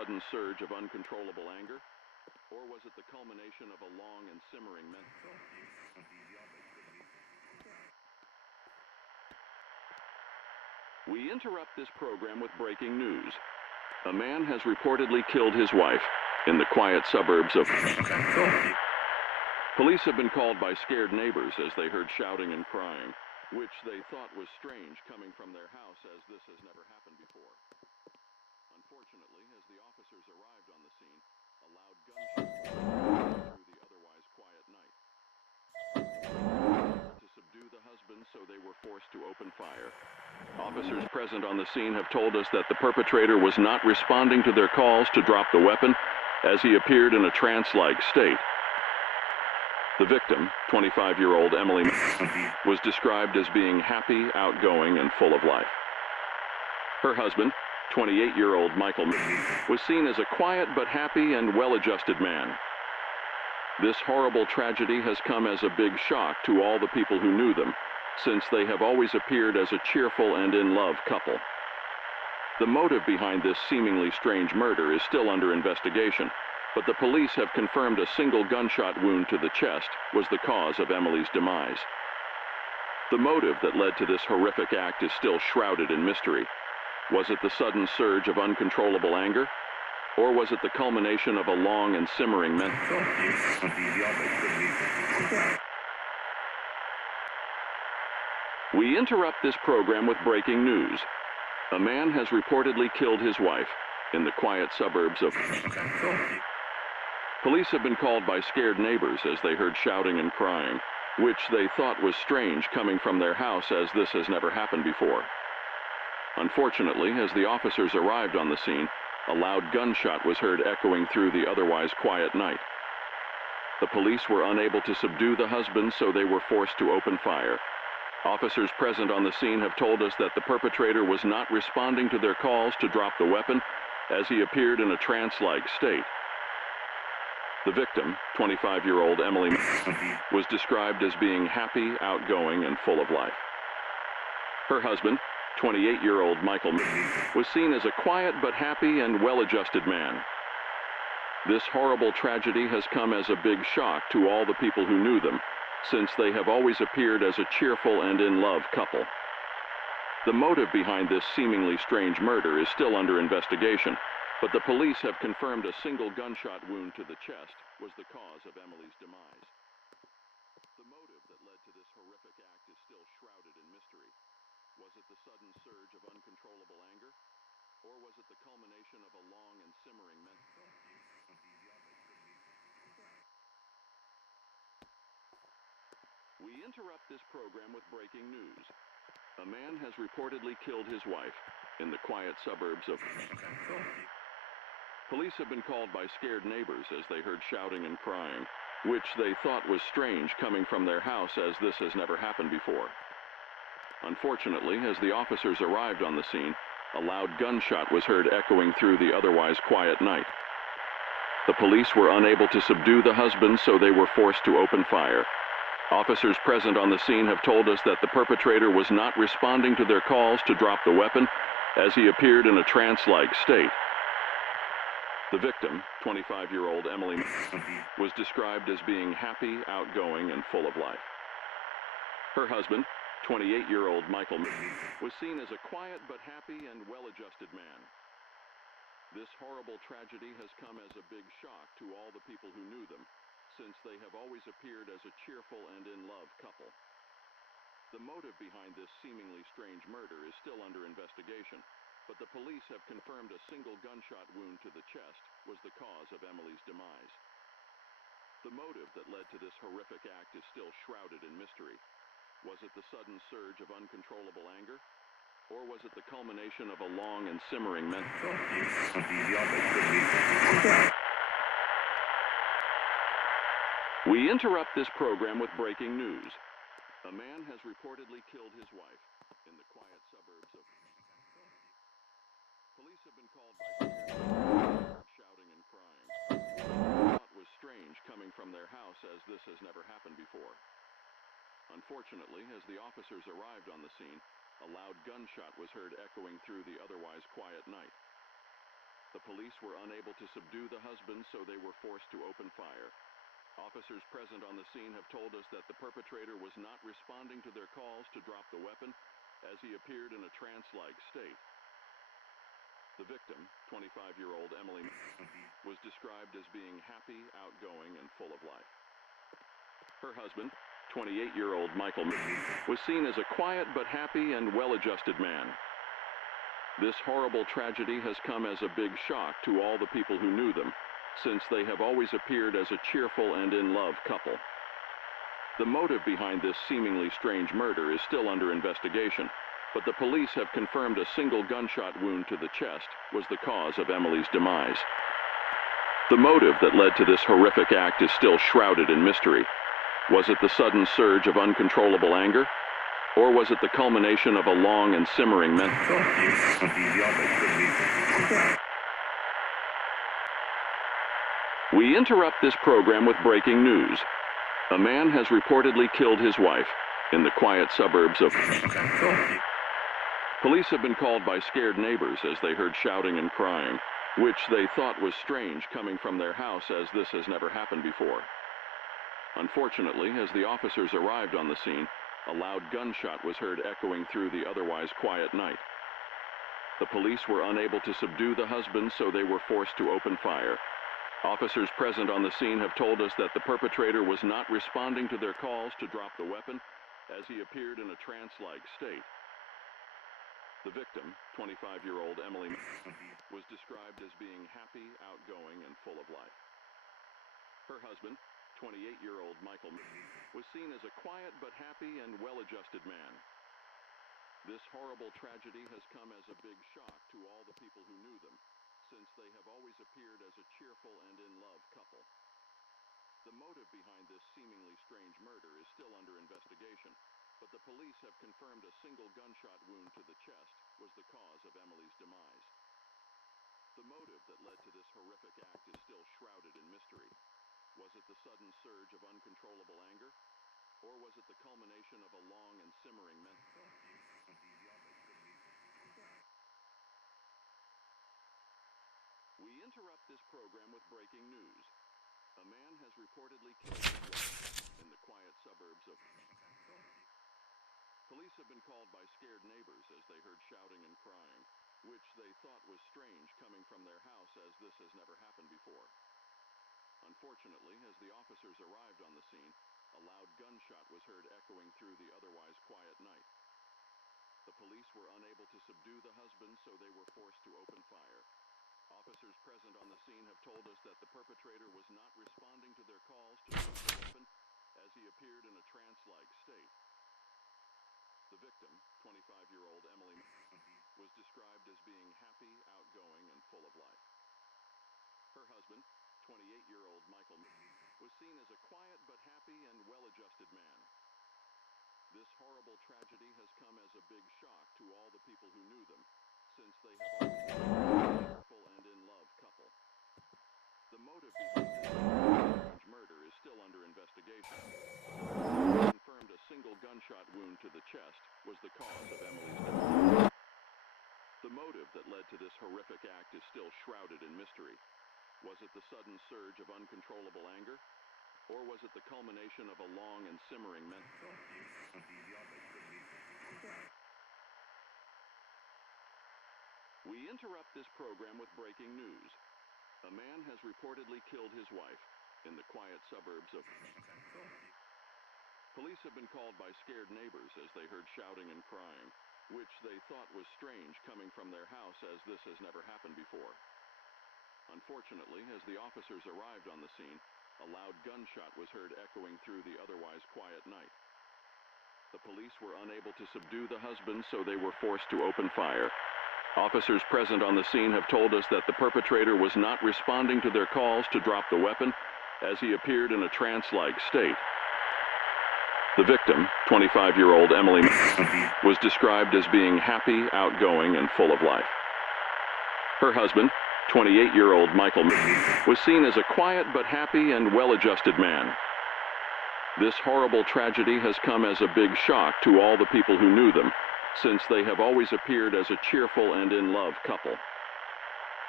sudden surge of uncontrollable anger? Or was it the culmination of a long and simmering mental? We interrupt this program with breaking news. A man has reportedly killed his wife in the quiet suburbs of... Police have been called by scared neighbors as they heard shouting and crying, which they thought was strange coming from their house, as this has never happened before. Unfortunately, as the officers arrived on the scene, a loud gunshot through the otherwise quiet night. To subdue the husband, so they were forced to open fire. Officers present on the scene have told us that the perpetrator was not responding to their calls to drop the weapon, as he appeared in a trance-like state. The victim, 25-year-old Emily, was described as being happy, outgoing, and full of life. Her husband, 28-year-old Michael, was seen as a quiet but happy and well-adjusted man. This horrible tragedy has come as a big shock to all the people who knew them, since they have always appeared as a cheerful and in-love couple. The motive behind this seemingly strange murder is still under investigation, but the police have confirmed a single gunshot wound to the chest was the cause of Emily's demise. The motive that led to this horrific act is still shrouded in mystery. Was it the sudden surge of uncontrollable anger? Or was it the culmination of a long and simmering mental... We interrupt this program with breaking news. A man has reportedly killed his wife in the quiet suburbs of... Police have been called by scared neighbors as they heard shouting and crying, which they thought was strange coming from their house, as this has never happened before. Unfortunately, as the officers arrived on the scene, a loud gunshot was heard echoing through the otherwise quiet night. The police were unable to subdue the husband, so they were forced to open fire. Officers present on the scene have told us that the perpetrator was not responding to their calls to drop the weapon, as he appeared in a trance-like state. The victim, 25-year-old Emily, was described as being happy, outgoing, and full of life. Her husband, 28-year-old Michael, was seen as a quiet but happy and well-adjusted man. This horrible tragedy has come as a big shock to all the people who knew them, since they have always appeared as a cheerful and in-love couple. The motive behind this seemingly strange murder is still under investigation, but the police have confirmed a single gunshot wound to the chest was the cause of Emily's demise. The motive that led to this horrific act is still shrouded in mystery. Was it the sudden surge of uncontrollable anger? Or was it the culmination of a long and simmering mental... We interrupt this program with breaking news. A man has reportedly killed his wife in the quiet suburbs of... Police have been called by scared neighbors as they heard shouting and crying, which they thought was strange coming from their house, as this has never happened before. Unfortunately, as the officers arrived on the scene, a loud gunshot was heard echoing through the otherwise quiet night. The police were unable to subdue the husband, so they were forced to open fire. Officers present on the scene have told us that the perpetrator was not responding to their calls to drop the weapon, as he appeared in a trance-like state. The victim, 25-year-old Emily, was described as being happy, outgoing, and full of life. Her husband, 28-year-old Michael, was seen as a quiet but happy and well-adjusted man. This horrible tragedy has come as a big shock to all the people who knew them, since they have always appeared as a cheerful and in-love couple. The motive behind this seemingly strange murder is still under investigation, but the police have confirmed a single gunshot wound to the chest was the cause of Emily's demise. The motive that led to this horrific act is still shrouded in mystery. Was it the sudden surge of uncontrollable anger? Or was it the culmination of a long and simmering mental... We interrupt this program with breaking news. A man has reportedly killed his wife in the quiet suburbs of... Police have been called by shouting and crying. It was strange coming from their house, as this has never happened before. Unfortunately, as the officers arrived on the scene, a loud gunshot was heard echoing through the otherwise quiet night. The police were unable to subdue the husband, so they were forced to open fire. Officers present on the scene have told us that the perpetrator was not responding to their calls to drop the weapon, as he appeared in a trance-like state. The victim, 25-year-old Emily, was described as being happy, outgoing, and full of life. Her husband, 28-year-old Michael, was seen as a quiet but happy and well-adjusted man. This horrible tragedy has come as a big shock to all the people who knew them, since they have always appeared as a cheerful and in-love couple. The motive behind this seemingly strange murder is still under investigation, but the police have confirmed a single gunshot wound to the chest was the cause of Emily's demise. The motive that led to this horrific act is still shrouded in mystery. Was it the sudden surge of uncontrollable anger? Or was it the culmination of a long and simmering mental? We interrupt this program with breaking news. A man has reportedly killed his wife in the quiet suburbs of... Police have been called by scared neighbors as they heard shouting and crying, which they thought was strange coming from their house, as this has never happened before. Unfortunately, as the officers arrived on the scene, a loud gunshot was heard echoing through the otherwise quiet night. The police were unable to subdue the husband, so they were forced to open fire. Officers present on the scene have told us that the perpetrator was not responding to their calls to drop the weapon, as he appeared in a trance-like state. The victim, 25-year-old Emily, was described as being happy, outgoing, and full of life. Her husband, 28-year-old Michael, was seen as a quiet but happy and well-adjusted man. This horrible tragedy has come as a big shock to all the people who knew them, since they have always appeared as a cheerful and in-love couple. The motive behind this seemingly strange murder is still under investigation, but the police have confirmed a single gunshot wound to the chest was the cause of Emily's demise. The motive that led to this horrific act is still shrouded in mystery. Was it the sudden surge of uncontrollable anger? Or was it the culmination of a long and simmering mental... We interrupt this program with breaking news. A man has reportedly killed his wife in the quiet suburbs of... Police have been called by scared neighbors as they heard shouting and crying, which they thought was strange coming from their house, as this has never happened before. Unfortunately, as the officers arrived on the scene, a loud gunshot was heard echoing through the otherwise quiet night. The police were unable to subdue the husband, so they were forced to open fire. Officers present on the scene have told us that the perpetrator was not responding to their calls to drop the weapon, as he appeared in a trance-like state. The victim, 25-year-old Emily, was described as being happy, outgoing, and full of life. Her husband, 28-year-old Michael, was seen as a quiet but happy and well-adjusted man. This horrible tragedy has come as a big shock to all the people who knew them, since they have always been a cheerful and in-love couple. The motive behind this strange murder is still under investigation. Confirmed a single gunshot wound to the chest was the cause of Emily's death. The motive that led to this horrific act is still shrouded in mystery. Was it the sudden surge of uncontrollable anger? Or was it the culmination of a long and simmering mental... We interrupt this program with breaking news. A man has reportedly killed his wife in the quiet suburbs of... Police have been called by scared neighbors as they heard shouting and crying, which they thought was strange coming from their house, as this has never happened before. Unfortunately, as the officers arrived on the scene, a loud gunshot was heard echoing through the otherwise quiet night. The police were unable to subdue the husband, so they were forced to open fire. Officers present on the scene have told us that the perpetrator was not responding to their calls to drop the weapon, as he appeared in a trance-like state. The victim, 25-year-old Emily, was described as being happy, outgoing, and full of life. Her husband, 28-year-old Michael, was seen as a quiet but happy and well-adjusted man. This horrible tragedy has come as a big shock to all the people who knew them, since they have always appeared as a cheerful and in-love couple.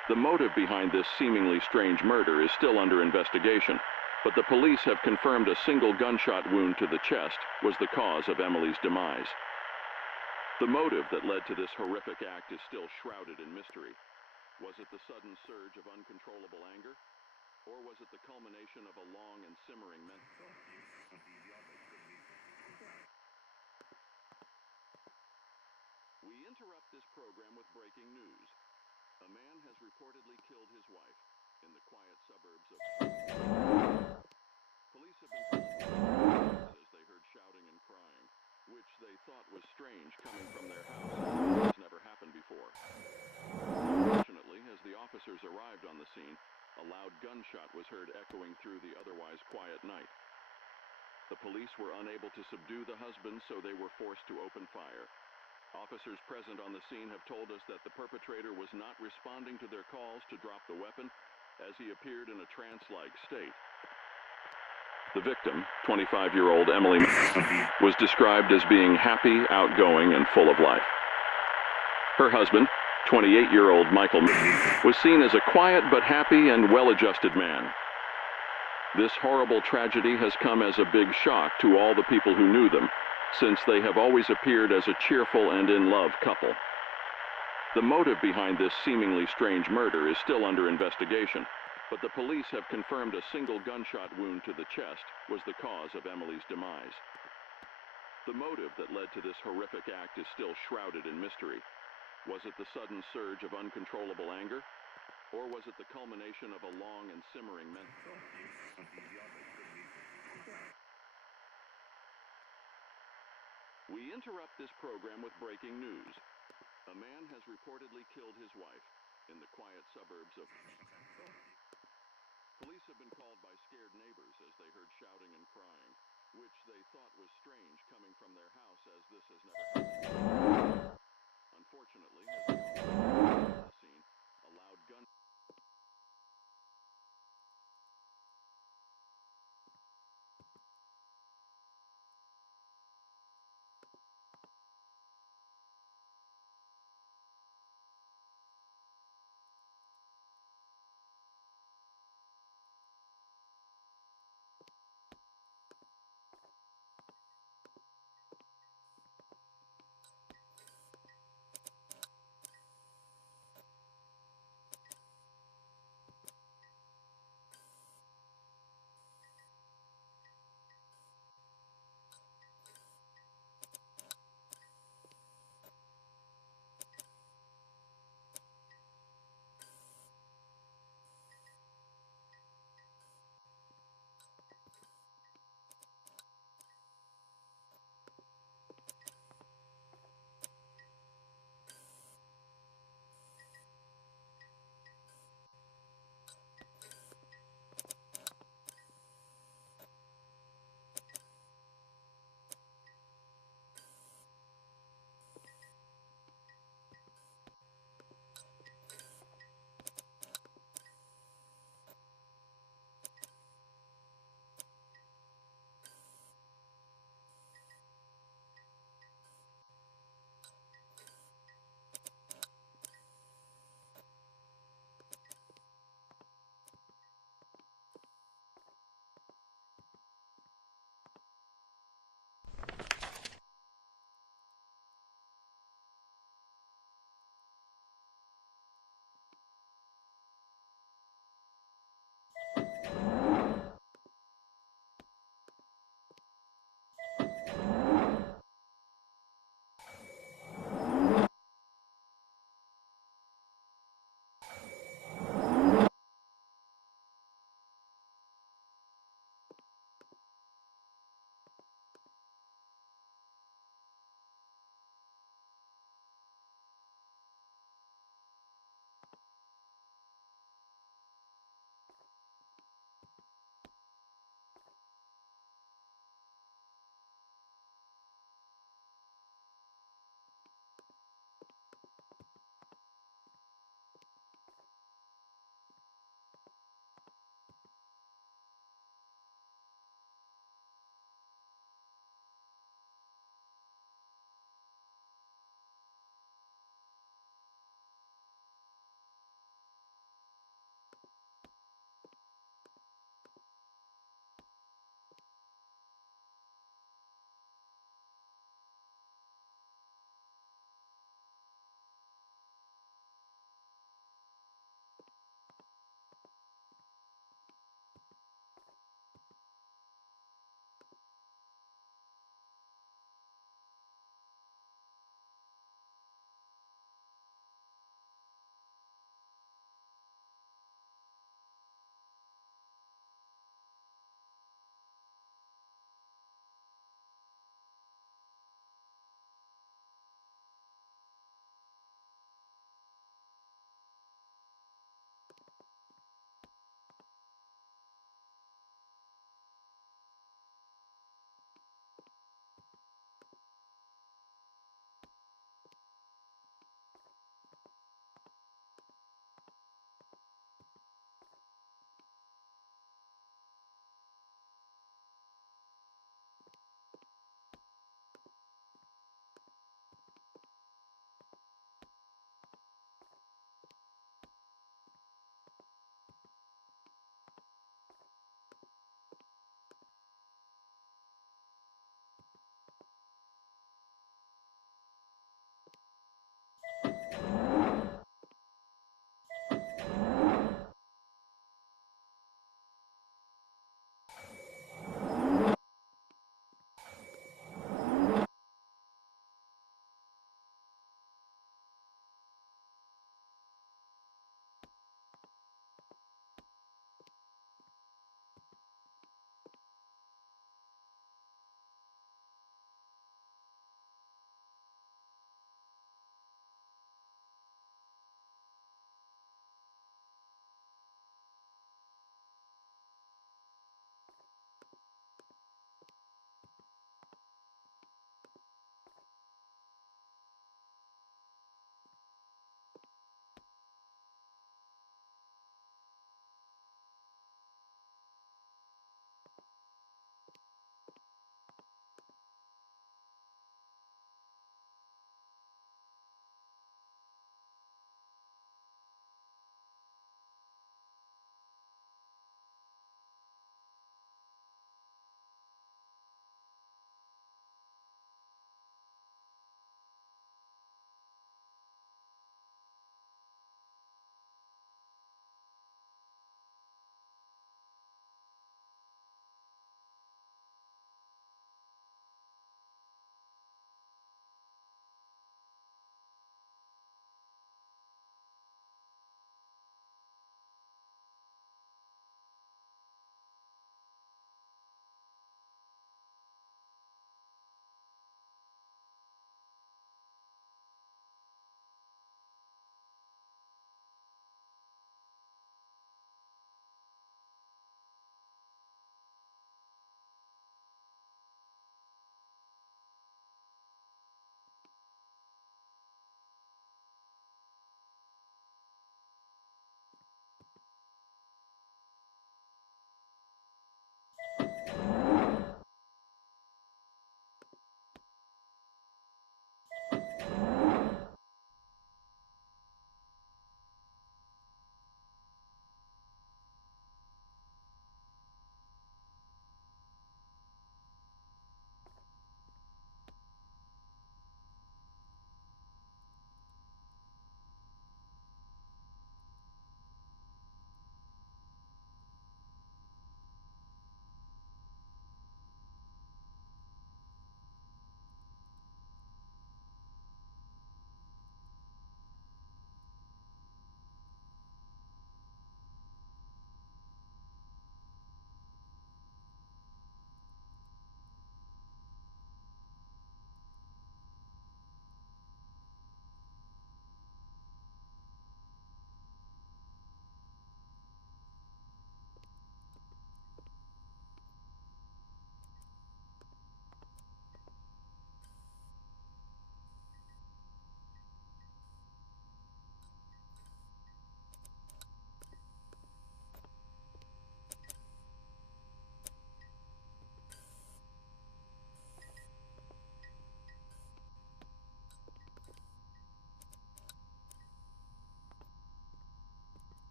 The motive behind this seemingly strange murder is still under investigation, but the police have confirmed a single gunshot wound to the chest was the cause of Emily's demise. The motive that led to this horrific act is still shrouded in mystery. Was it the sudden surge of uncontrollable anger? Or was it the culmination of a long and simmering mental? We interrupt this program with breaking news. A man has reportedly killed his wife in the quiet suburbs of... Police have been called as they heard shouting and crying, which they thought was strange coming from their house. This has never happened before. Fortunately, as the officers arrived on the scene, a loud gunshot was heard echoing through the otherwise quiet night. The police were unable to subdue the husband, so they were forced to open fire. Officers present on the scene have told us that the perpetrator was not responding to their calls to drop the weapon, as he appeared in a trance-like state. The victim, 25-year-old Emily, was described as being happy, outgoing, and full of life. Her husband, 28-year-old Michael, was seen as a quiet but happy and well-adjusted man. This horrible tragedy has come as a big shock to all the people who knew them, since they have always appeared as a cheerful and in-love couple. The motive behind this seemingly strange murder is still under investigation, but the police have confirmed a single gunshot wound to the chest was the cause of Emily's demise. The motive that led to this horrific act is still shrouded in mystery. Was it the sudden surge of uncontrollable anger? Or was it the culmination of a long and simmering mental... We interrupt this program with breaking news. A man has reportedly killed his wife in the quiet suburbs of... Police have been called by scared neighbors as they heard shouting and crying, which they thought was strange coming from their house, as this has never happened. Unfortunately, as the officers arrived on the scene, a loud gun...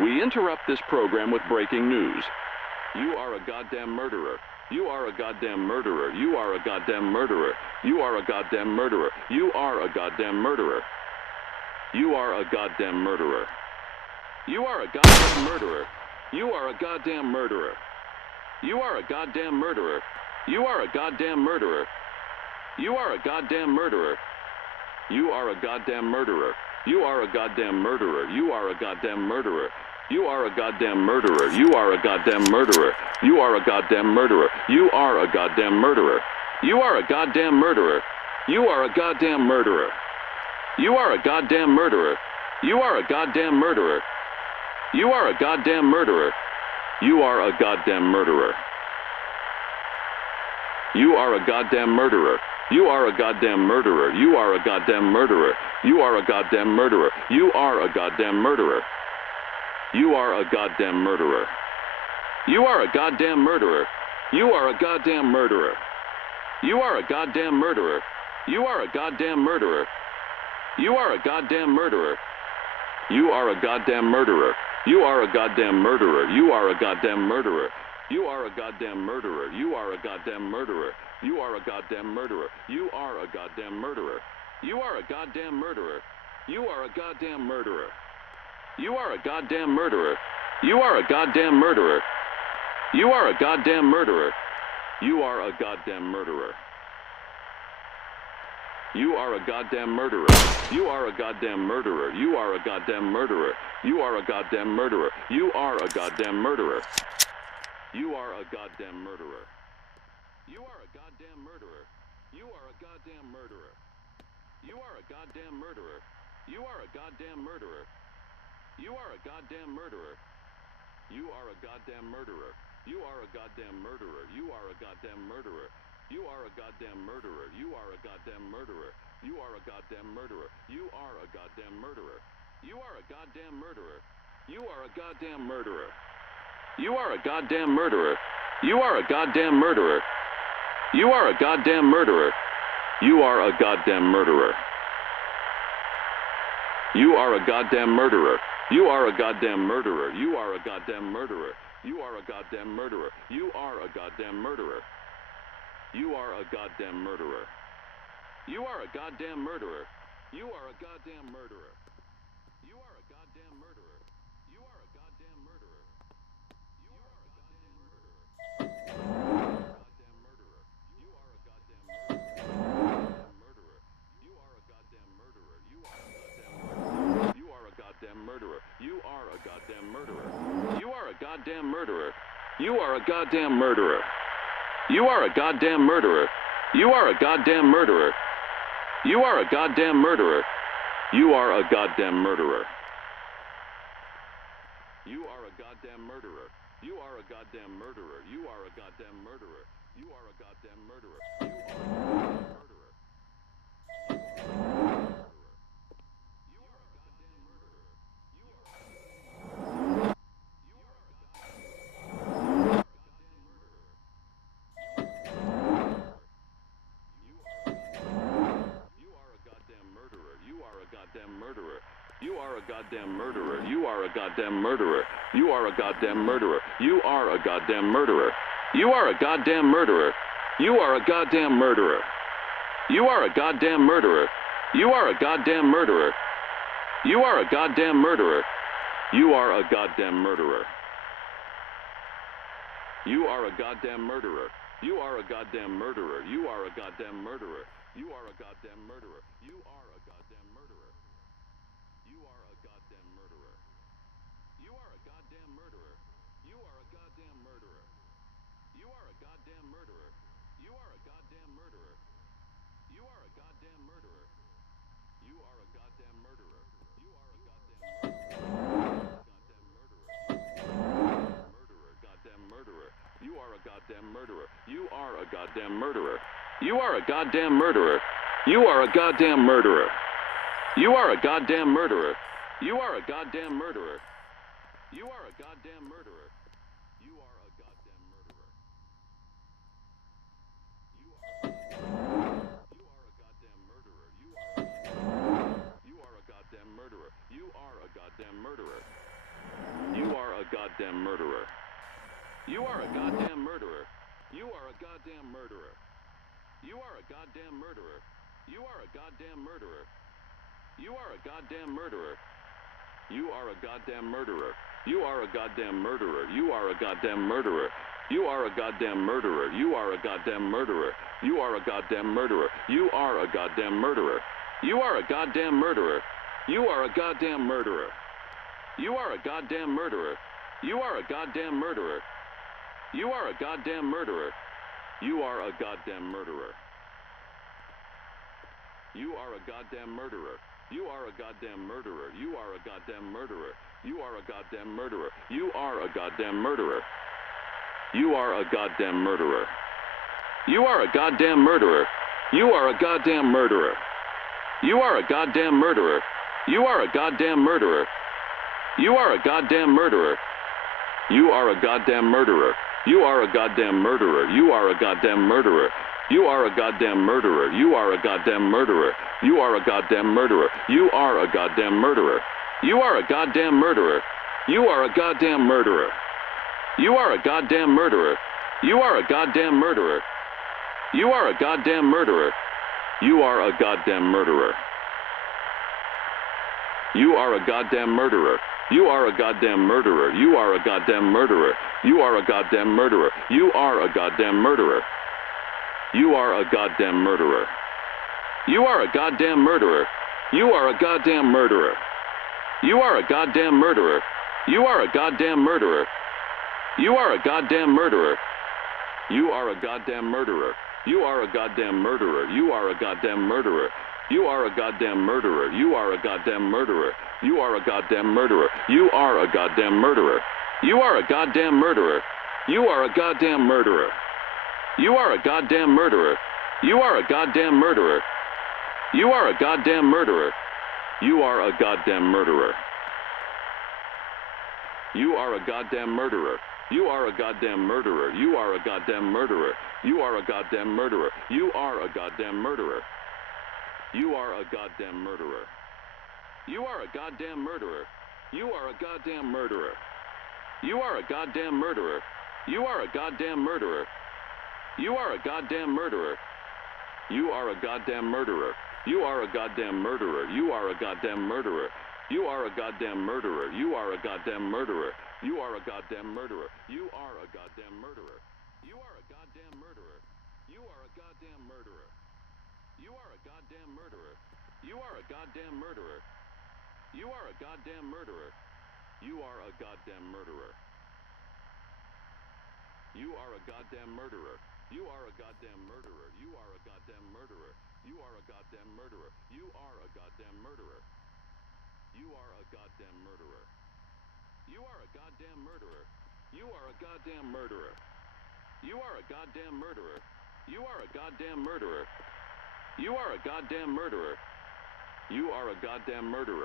We interrupt this program with breaking news. You are a goddamn murderer. You are a goddamn murderer. You are a goddamn murderer. You are a goddamn murderer. You are a goddamn murderer. You are a goddamn murderer. You are a goddamn murderer. You are a goddamn murderer. You are a goddamn murderer. You are a goddamn murderer. You are a goddamn murderer. You are a goddamn murderer. You are a goddamn murderer. You are a goddamn murderer. You are a goddamn murderer. You are a goddamn murderer. You are a goddamn murderer. You are a goddamn murderer. You are a goddamn murderer. You are a goddamn murderer. You are a goddamn murderer. You are a goddamn murderer. You are a goddamn murderer. You are a goddamn murderer. You are a goddamn murderer. You are a goddamn murderer. You are a goddamn murderer. You are a goddamn murderer. You are a goddamn murderer. You are a goddamn murderer. You are a goddamn murderer. You are a goddamn murderer. You are a goddamn murderer. You are a goddamn murderer. You are a goddamn murderer. You are a goddamn murderer. You are a goddamn murderer. You are a goddamn murderer. You are a goddamn murderer. You are a goddamn murderer. You are a goddamn murderer. You are a goddamn murderer. You are a goddamn murderer. You are a goddamn murderer. You are a goddamn murderer. You are a goddamn murderer. You are a goddamn murderer. You are a goddamn murderer. You are a goddamn murderer. You are a goddamn murderer. You are a goddamn murderer. You are a goddamn murderer. You are a goddamn murderer. You are a goddamn murderer. You are a goddamn murderer. You are a goddamn murderer. You are a goddamn murderer. You are a goddamn murderer. You are a goddamn murderer. You are a goddamn murderer. You are a goddamn murderer. You are a goddamn murderer. You are a goddamn murderer. You are a goddamn murderer. You are a goddamn murderer. You are a goddamn murderer. You are a goddamn murderer. You are a goddamn murderer. You are a goddamn murderer. You are a goddamn murderer. You are a goddamn murderer. You are a goddamn murderer. You are a goddamn murderer. You are a goddamn murderer. You are a goddamn murderer. You are a goddamn murderer. You are a goddamn murderer. You are a goddamn murderer. You are a goddamn murderer. You are a goddamn murderer. You are a goddamn murderer. You are a goddamn murderer. You are a goddamn murderer. Goddamn murderer. You are a goddamn murderer. You are a goddamn murderer. You are a goddamn murderer. You are a goddamn murderer. You are a goddamn murderer. You are a goddamn murderer. You are a goddamn murderer. You are a goddamn murderer. You are a goddamn murderer. You are a goddamn murderer. You are a goddamn murderer. You are a goddamn murderer. You are a goddamn murderer. You are a goddamn murderer. You are a goddamn murderer. You are a goddamn murderer. You are a goddamn murderer. You are a goddamn murderer. You are a goddamn murderer. You are a goddamn murderer. You are a goddamn murderer. You are a goddamn murderer. You are a goddamn murderer. You are a goddamn murderer. You are a goddamn murderer. You are a goddamn murderer. You are a goddamn murderer. You are a goddamn murderer. You are a goddamn murderer. You are a goddamn murderer. You are a goddamn murderer. You are a goddamn murderer. You are a goddamn murderer. You are a goddamn murderer. You are a goddamn murderer. You are a goddamn murderer. You are a goddamn murderer. You are a goddamn murderer. Goddamn murderer. You are a goddamn murderer. You are a goddamn murderer. You are a goddamn murderer. You are a goddamn murderer. You are a goddamn murderer. You are a goddamn murderer. You are a goddamn murderer. You are a goddamn murderer. You are a goddamn murderer. You are a goddamn murderer. You are a goddamn murderer. You goddamn murderer. You are a goddamn murderer. You are a goddamn murderer. You are a goddamn murderer. You are a goddamn murderer. You are a goddamn murderer. You are a goddamn murderer. You are a goddamn murderer. You are a goddamn murderer. You are a goddamn murderer. You are a goddamn murderer. You are a goddamn murderer. You are a goddamn murderer. You are a goddamn murderer. You are a goddamn murderer. You are a goddamn murderer. You are a goddamn murderer. You are a goddamn murderer. You are a goddamn murderer. You are a goddamn murderer. You are a goddamn murderer. You are a goddamn murderer. You are a goddamn murderer. You are a goddamn murderer. You are a goddamn murderer. You are a goddamn murderer. You are a goddamn murderer. You are a goddamn murderer. You are a goddamn murderer. You are a goddamn murderer. You are a goddamn murderer. You are a goddamn murderer. You are a goddamn murderer. You are a goddamn murderer. You are a goddamn murderer. You are a goddamn murderer. You are a goddamn murderer. You are a goddamn murderer. You are a goddamn murderer. You are a goddamn murderer. You are a goddamn murderer. You are a goddamn murderer. You are a goddamn murderer. You are a goddamn murderer. You are a goddamn murderer. You are a goddamn murderer. You are a goddamn murderer. You are a goddamn murderer. You are a goddamn murderer. You are a goddamn murderer. You are a goddamn murderer. You are a goddamn murderer. You are a goddamn murderer. You are a goddamn murderer. You are a goddamn murderer. You are a goddamn murderer. You are a goddamn murderer. You are a goddamn murderer. You are a goddamn murderer. You are a goddamn murderer. You are a goddamn murderer. You are a goddamn murderer. You are a goddamn murderer. You are a goddamn murderer. You are a goddamn murderer. You are a goddamn murderer. You are a goddamn murderer. You are a goddamn murderer. You are a goddamn murderer. You are a goddamn murderer. You are a goddamn murderer. You are a goddamn murderer. You are a goddamn murderer. You are a goddamn murderer. You are a goddamn murderer. You are a goddamn murderer. You are a goddamn murderer. You are a goddamn murderer. You are a goddamn murderer. You are a goddamn murderer. You are a goddamn murderer. You are a goddamn murderer. You are a goddamn murderer. You are a goddamn murderer. You are a goddamn murderer. You are a goddamn murderer. You are a goddamn murderer. You are a goddamn murderer. You are a goddamn murderer. You are a goddamn murderer. You are a goddamn murderer. You are a goddamn murderer. You are a goddamn murderer. You are a goddamn murderer. You are a goddamn murderer. You are a goddamn murderer. You are a goddamn murderer. You are a goddamn murderer. You are a goddamn murderer. You are a goddamn murderer. You are a goddamn murderer. You are a goddamn murderer. You are a goddamn murderer.